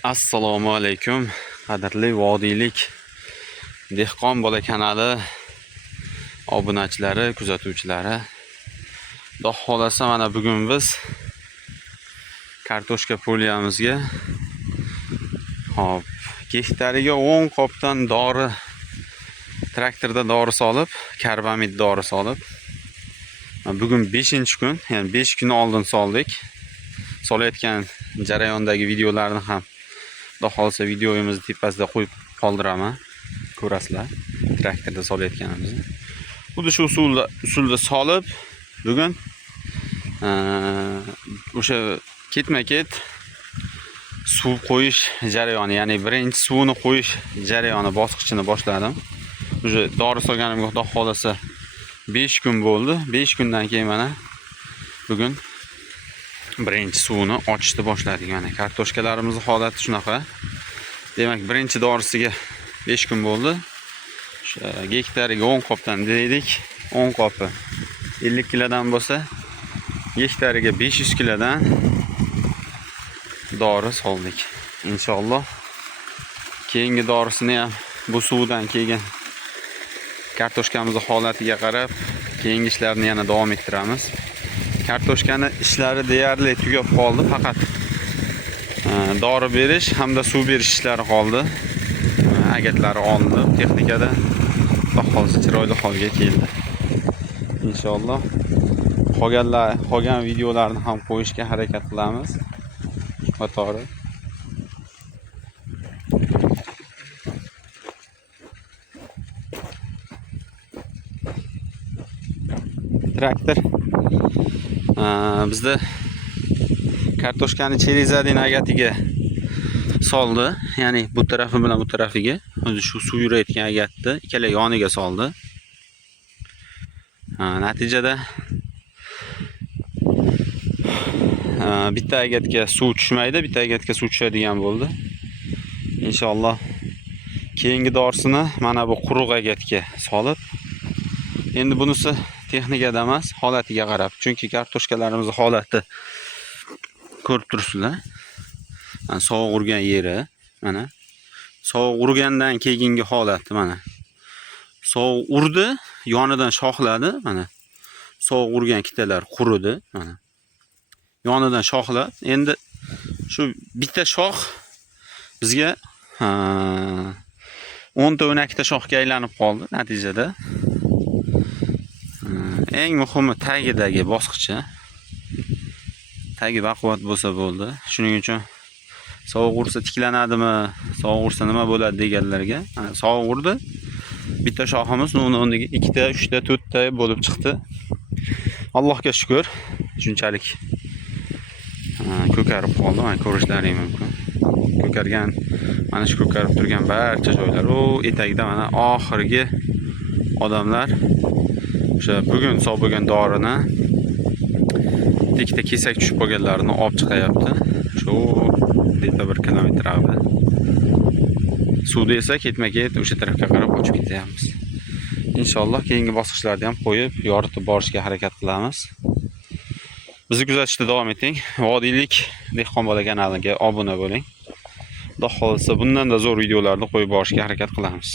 Assalomu alaykum, qadrli vodiylik dehqon bola kanali obunachilari, kuzatuvchilari. Xudo xolasa mana bugun biz kartoshka poliyamizga hop gektariga 10 qopdan dori, traktorda dori solib, karbamid dori solib, bugun 5-kun, ya'ni 5 kun oldin soldik. Solayotgan jarayondagi videolarni ham Xudo xolasa videomizni tepasida qo'yib qoldiraman. Ko'rasizlar traktorda solayotganimizni. Xuddi shu usulda solib, bugun o'sha ketma-ket suv qo'yish jarayoni, ya'ni birinchi suvni qo'yish jarayoni bosqichini boshladim. O'sha dori solganimga Xudo xolasa 5 kun bo'ldi. 5 kundan keyin mana bugun birinchi suvni ochishni boshladik. Mana kartoshkalarimizni holati shunaqa. Demak, birinchi dorisiga 5 kun bo'ldi. Gektariga 10 qopdan dedik. 10 qopi 50 kilodan bo'lsa, gektariga 500 kilodan dori soldik. Inshaalloh keyingi dorisini ham bu suvdan keyin kartoshkamizning holatiga qarab keyingi ishlarni yana davom ettiramiz. Kartoshkani ishlari deyarli tugab qoldi, faqat dori berish hamda suv berish ishlari qoldi. Agatlari olindi, texnikada xolos chiroyli holga keldi. Inshaalloh qolgan videolarni ham qo'yishga harakat qilamiz. Qatori traktor bizda kartoshkani cherezadin agatiga soldi. Ya'ni bu tarafi bilan bu tarafiga, o'zi shu suv yurayotgan agatni ikkala yoniga soldi. Natijada bitta agatga suv tushmaydi, bitta agatga suv tushadigan bo'ldi. Inshaalloh keyingi dorisini mana bu quruq agatga solib, endi bunisi texnikada emas, holatiga qarab. Chunki kartoshkalarimizning holati ko'rib turibsizlar. Mana sovuq urgan yeri, mana sovuq urgandan keyingi holati mana. Sovuq urdi, yonidan shoxladi, mana. Sovuq urgan kitalar quridi, mana. Yonidan shoxladi. Endi shu bitta shox bizga 10 ta 12 ta shoxga aylanib qoldi natijada. Eng muhimi tagidagi bosqichi. Tagi baquvvat bo'lsa bo'ldi. Shuning uchun sovuq ursa tiklanadimi, sovuq ursa nima bo'ladi deganlarga, sovuq urdi. Bitta shoximiz uni o'rniga 2 ta, 3 ta, 4 ta bo'lib chiqdi. Allohga shukr. Shunchalik ko'karib qoldi, mana ko'rishlaring mumkin. Ko'kargan, mana shu ko'karib turgan barcha joylar, o etagida mana oxirgi odamlar o'sha bugun solgan dorini ikkita kesak tushib qolganlarini olib chiqayapti. Shu bitta 1 kilometr ag'da. Suvda esa ketma-ket o'sha tarafga qarab ochib ketyapmiz. Inshaalloh keyingi bosqichlarda ham qo'yib, yoritib borishga harakat qilamiz. Bizni kuzatishda davom eting. Vodiylik dehqon bola kanaliga obuna bo'ling. Xudo xolasa bundan da zo'r videolarni qo'yib borishga harakat qilamiz.